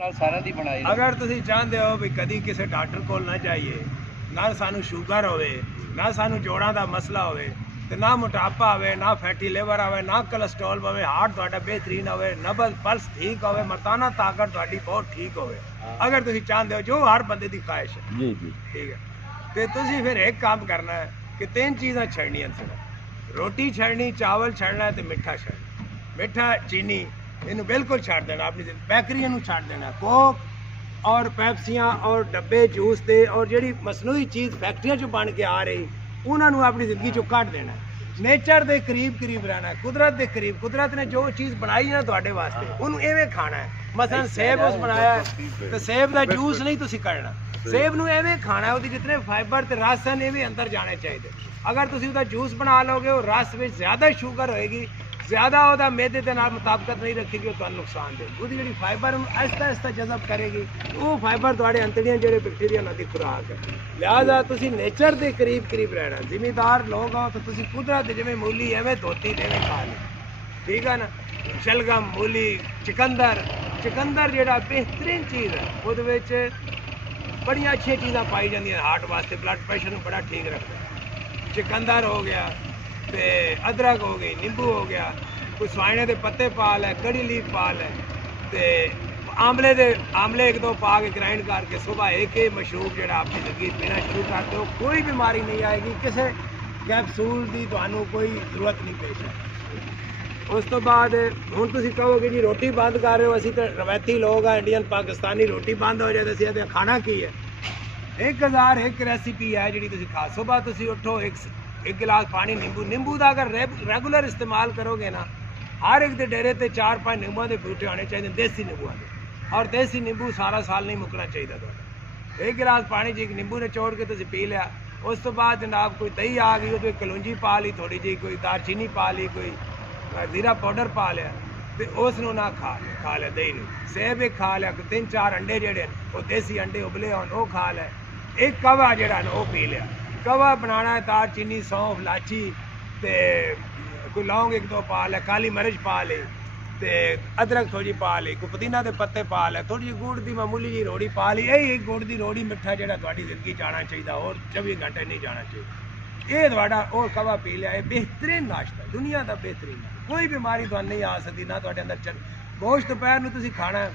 ਸਾਰਿਆਂ ਦੀ ਬਣਾਈ। ਅਗਰ ਤੁਸੀਂ ਚਾਹੁੰਦੇ ਹੋ ਵੀ ਕਦੀ ਕਿਸੇ ਡਾਕਟਰ ਕੋਲ ਨਾ ਜਾਈਏ, ਨਾ ਸਾਨੂੰ ਸ਼ੂਗਰ ਹੋਵੇ, ਨਾ ਸਾਨੂੰ ਜੋੜਾਂ ਦਾ ਮਸਲਾ ਹੋਵੇ, ਤੇ ਨਾ ਮੋਟਾਪਾ ਹੋਵੇ, ਨਾ ਫੈਟੀ ਲਿਵਰ ਹੋਵੇ, ਨਾ ਕੋਲੇਸਟ੍ਰੋਲ ਹੋਵੇ, ਹਾਰਟ ਤੁਹਾਡਾ ਬਿਹਤਰੀਨ ਹੋਵੇ, ਨਬਜ਼ ਪਲਸ ਠੀਕ ਹੋਵੇ, ਮਰਦਾਨਾ ਤਾਕਤ ਤੁਹਾਡੀ ਬਹੁਤ ਠੀਕ ਹੋਵੇ, ਅਗਰ ਤੁਸੀਂ ਚਾਹੁੰਦੇ ਹੋ, ਜੋ ਹਰ ਬੰਦੇ ਦੀ ਖਾਹਿਸ਼ ਹੈ ਜੀ ਜੀ ਠੀਕ ਹੈ, ਤੇ ਤੁਸੀਂ ਫਿਰ ਇੱਕ ਕੰਮ ਕਰਨਾ ਹੈ ਕਿ ਤਿੰਨ ਚੀਜ਼ਾਂ ਛੱਡਣੀਆਂ ਸਿਰਫ। ਰੋਟੀ ਛੱਡਣੀ, ਚਾਵਲ ਛੱਡਣਾ ਤੇ ਮਿੱਠਾ ਛੱਡਣਾ। ਮਿੱਠਾ ਚੀਨੀ ਇਹਨੂੰ ਬਿਲਕੁਲ ਛੱਡ ਦੇਣਾ, ਆਪਣੀ ਬੇਕਰੀਆਂ ਨੂੰ ਛੱਡ ਦੇਣਾ, ਕੋਕ ਔਰ ਪੈਪਸੀਆਂ ਔਰ ਡੱਬੇ ਜੂਸ ਦੇ ਔਰ ਜਿਹੜੀ ਮਸਨੂਈ ਚੀਜ਼ ਫੈਕਟਰੀਆਂ 'ਚੋਂ ਬਣ ਕੇ ਆ ਰਹੀ ਉਹਨਾਂ ਨੂੰ ਆਪਣੀ ਜ਼ਿੰਦਗੀ 'ਚੋਂ ਕੱਢ ਦੇਣਾ। ਨੇਚਰ ਦੇ ਕਰੀਬ ਰਹਿਣਾ, ਕੁਦਰਤ ਦੇ ਕਰੀਬ। ਕੁਦਰਤ ਨੇ ਜੋ ਚੀਜ਼ ਬਣਾਈ ਹੈ ਨਾ ਤੁਹਾਡੇ ਵਾਸਤੇ, ਉਹਨੂੰ ਐਵੇਂ ਖਾਣਾ ਹੈ। ਮਸਲਨ ਸੇਬ ਉਸ ਬਣਾਇਆ ਤੇ ਸੇਬ ਦਾ ਜੂਸ ਨਹੀਂ ਤੁਸੀਂ ਕੱਢਣਾ, ਸੇਬ ਨੂੰ ਐਵੇਂ ਖਾਣਾ, ਉਹਦੇ ਜਿਤਨੇ ਫਾਈਬਰ ਤੇ ਰਸ ਹਨ ਇਹ ਵੀ ਅੰਦਰ ਜਾਣੇ ਚਾਹੀਦੇ। ਅਗਰ ਤੁਸੀਂ ਉਹਦਾ ਜੂਸ ਬਣਾ ਲਓਗੇ, ਉਹ ਰਸ ਵਿੱਚ ਜ਼ਿਆਦਾ ਸ਼ੂਗਰ ਹੋਏਗੀ, ਜ਼ਿਆਦਾ ਉਹਦਾ ਮੈਦੇ ਦੇ ਨਾਲ ਮੁਤਾਬਕਤ ਨਹੀਂ ਰੱਖੇਗੀ, ਉਹ ਤੁਹਾਨੂੰ ਨੁਕਸਾਨ ਦੇਗੀ। ਉਹਦੀ ਜਿਹੜੀ ਫਾਈਬਰ ਨੂੰ ਆਹਿਸਤਾ ਜਜ਼ਬ ਕਰੇਗੀ, ਉਹ ਫਾਈਬਰ ਤੁਹਾਡੇ ਅੰਤੜੀਆਂ ਜਿਹੜੇ ਬੈਕਟੀਰੀਆ ਉਹਨਾਂ ਦੀ ਖੁਰਾਕ ਹੈ। ਲਿਹਾਜ਼ਾ ਤੁਸੀਂ ਨੇਚਰ ਦੇ ਕਰੀਬ ਰਹਿਣਾ। ਜ਼ਿਮੀਦਾਰ ਲੋਕ ਹੋ ਤਾਂ ਤੁਸੀਂ ਕੁਦਰਤ ਦੇ, ਜਿਵੇਂ ਮੂਲੀ ਐਵੇਂ ਧੋਤੀ ਦੇਵੇਂ ਖਾ ਲਓ, ਠੀਕ ਹੈ ਨਾ। ਸ਼ਲਗਮ, ਮੂਲੀ, ਚੁਕੰਦਰ ਜਿਹੜਾ ਬਿਹਤਰੀਨ ਚੀਜ਼ ਹੈ, ਉਹਦੇ ਵਿੱਚ ਬੜੀਆਂ ਅੱਛੀਆਂ ਚੀਜ਼ਾਂ ਪਾਈ ਜਾਂਦੀਆਂ, ਹਾਰਟ ਵਾਸਤੇ, ਬਲੱਡ ਪ੍ਰੈਸ਼ਰ ਨੂੰ ਬੜਾ ਠੀਕ ਰੱਖਦਾ। ਚੁਕੰਦਰ ਹੋ ਗਿਆ ਤੇ ਅਦਰਕ ਹੋ ਗਈ, ਨਿੰਬੂ ਹੋ ਗਿਆ, ਕੋਈ ਸਵਾਇਣੇ ਦੇ ਪੱਤੇ ਪਾ ਲੈ, ਕੜੀ ਲੀਫ ਪਾ ਲੈ, ਤੇ ਆਮਲੇ ਇੱਕ ਦੋ ਪਾ ਕੇ ਗ੍ਰਾइंड ਕਰਕੇ ਸੁਬਾਹ ਇੱਕ ਮਸ਼ਰੂਬ ਜਿਹੜਾ ਆਪਣੀ ਜ਼ਿੰਦਗੀ ਪੀਣਾ ਸ਼ੁਰੂ ਕਰ ਦਿਓ, ਕੋਈ ਬਿਮਾਰੀ ਨਹੀਂ ਆਏਗੀ, ਕਿਸੇ ਕੈਪਸੂਲ ਦੀ ਤੁਹਾਨੂੰ ਕੋਈ ਜ਼ਰੂਰਤ ਨਹੀਂ ਪੇਸ਼ ਹੈ। ਉਸ ਤੋਂ ਬਾਅਦ ਹੁਣ ਤੁਸੀਂ ਕਹੋਗੇ ਜੀ ਰੋਟੀ ਬੰਦ ਕਰ ਰਹੇ ਹੋ, ਅਸੀਂ ਤਾਂ ਰਵਾਇਤੀ ਲੋਕ ਆ, ਇੰਡੀਅਨ ਪਾਕਿਸਤਾਨੀ, ਰੋਟੀ ਬੰਦ ਹੋ ਜਾਏ ਤਾਂ ਅਸੀਂ ਇਹਦੇ ਖਾਣਾ ਕੀ ਹੈ? 1001 ਰੈਸਿਪੀ ਹੈ ਜਿਹੜੀ ਤੁਸੀਂ ਖਾ। ਸੁਬਾਹ ਤੁਸੀਂ ਉੱਠੋ, ਇੱਕ गिलास पानी, नींबू का अगर रेगुलर इस्तेमाल करोगे ना, हर एक दे डेरे ते 4-5 नींबू के बूटे आने चाहिए, देसी नींबू के, और देसी नींबू सारा साल नहीं मुकना चाहिए तुहाडा। एक गिलास पानी च एक नींबू ने चोड़ के तुसीं पी लिया। उस तो बाद जनाब कोई दही आ गई, वो कलौंजी पा ली थोड़ी जी, कोई दालचीनी पा ली, कोई जीरा पाउडर पा लिया, तो उसनों ना खा लिया दही नूं। सेब एक खा लिया, 3-4 अंडे जेडे वो देसी अंडे उबले होण वो खा लिया। एक कवा जेड़ा ना वो पी लिया। कवा बनाना है, दाल चीनी, सौंफ, लाची, ते कोई लौंग एक दो पा ले, काली मिर्च पा ले, ते अदरक थोड़ी पा ली, कोई पुदीना के पत्ते पा ले, थोड़ी जी गुड़ की मामूली जी रोड़ी पा ली। यही एक गुड़ की रोड़ी मिठा जो थोड़ी जिंदगी जाना चाहिए, और 24 घंटे नहीं जाना चाहिए। ये थोड़ा और कवा पी लिया, ये बेहतरीन नाश्ता, दुनिया का बेहतरीन। कोई बीमारी तो नहीं आ सकती, ना थोड़े अंदर गोश्त दोपहर में तुसीं खाना है।